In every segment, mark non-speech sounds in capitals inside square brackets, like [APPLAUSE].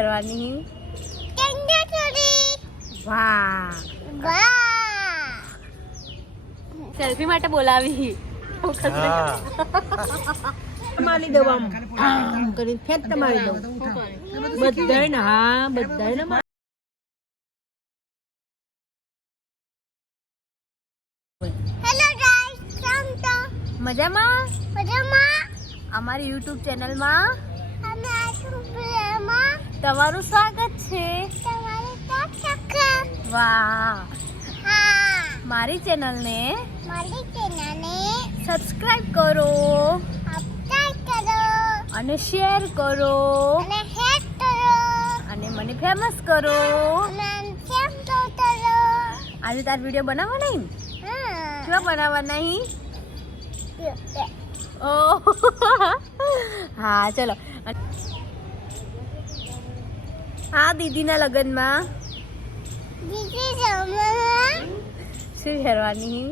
કરવાની? વાહ. વાહ. સેલ્ફી માટે બોલાવી. મારી દઉં આમ. આમ કરીને ફેંક તમારી દઉં. બધાય ને હા બધાય ને મારી. હેલો ગાઈસ કેમ છો? મજામાં? મજામાં. અમારી યુટ્યુબ ચેનલમાં અમે આશુપ્રિયામાં તમારું સ્વાગત છે. વાહ. મારી ચેનલને મારી ચેનલને સબસ્ક્રાઇબ કરો. સબસ્ક્રાઇબ કરો. અને શેર કરો. અને હેક કરો. અને મને ફેમસ કરો. આજે તાર વીડિયો બનાવવા નહીં? કેવા બનાવવા નહીં? ઓ [LAUGHS] હા ચલો. હા દીદીના લગ્નમાં. શું કરવાની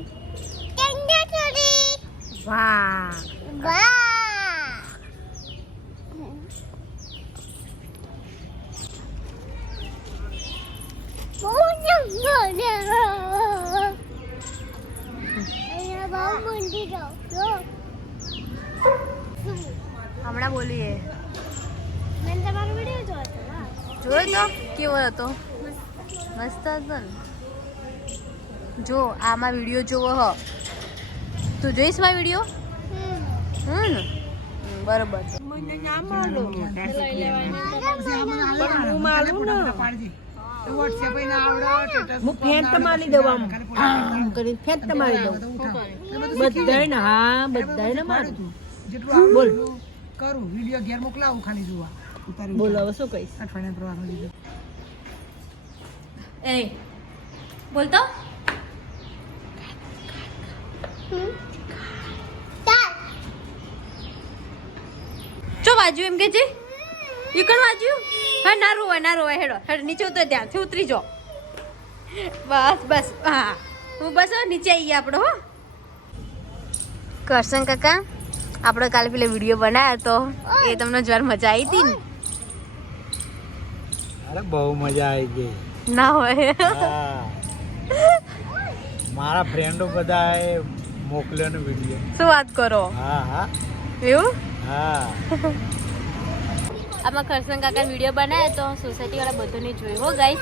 વાહ. હમણાં બોલીએ. મેં તમારો વીડિયો જોયો હતો જોયો તો? કેવો હતો? મસ્ત હતો ને. જો આમાં વીડિયો જોવો હ. તું જોઈશ મારો વીડિયો? હમ. બરાબર. મને ના માલો હું માલું ને. હું ફેંક તમારી દઉં આમ. આમ કરીને ફેંક તમારી દઉં. બધાય ને હા બધાય ને મારું બોલ. કરું વીડિયો ઘેર મોકલાવું ખાલી જોવા. બોલો હવે શું કહીશ અઠવાડિયા પ્રવાસનો લીધો એ બોલતો ચો બાજુ એમ કે છે ઈકણ બાજુ હા ના રોવાય ના રોવાય હેડો હેડો નીચે ઉતર ત્યાંથી ઉતરી જો બસ બસ હા હું બસ હવે નીચે આવીએ આપણો હો કરશન કાકા આપણે કાલે પેલો વીડિયો બનાવ્યો તો એ તમને જોર મજા આવી હતી ને અરે બહુ મજા આવી ગઈ. ના હોય. મારા ફ્રેન્ડો બધાએ મોકલ્યો ને વીડિયો શું વાત કરો? હા હા. એવું? હા. આમાં કરશન કાકા વીડિયો બનાવ્યો તો સોસાયટી વાળા બધાને જોયો. હો ગાઈ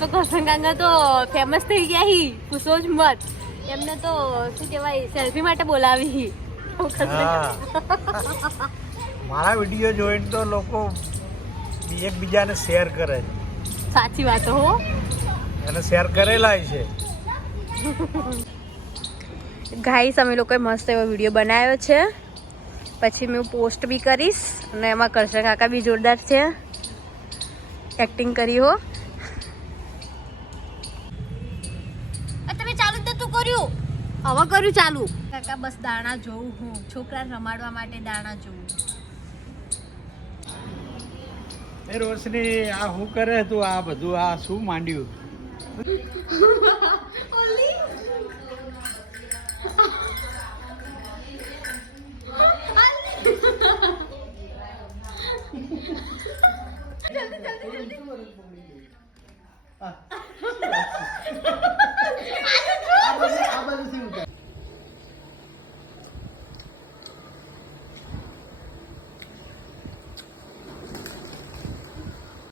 તો કરશન કાકા તો ફેમસ થઈ ગયા હી. પૂછો જ મત. એમને તો શું કહેવાય સેલ્ફી માટે બોલાવી મારા વીડિયો જોઈને તો લોકો એકબીજાને શેર કરે છે. સાચી વાત હો. અને શેર કરેલા છે. ગાઈસ અમે લોકોએ મસ્ત એવો વીડિયો બનાવ્યો છે. પછી મેં પોસ્ટ બી કરીશ અને એમાં કરશન કાકા બી જોરદાર છે. એક્ટિંગ કરી હો. તમે ચાલુ તો તું કર્યું? હવે કર્યું ચાલુ. કાકા બસ દાણા જોઉં હું. છોકરા રમાડવા માટે દાણા જોઉં. એ રોશની આ શું કરે તું આ બધું આ શું માંડ્યું? [LAUGHS]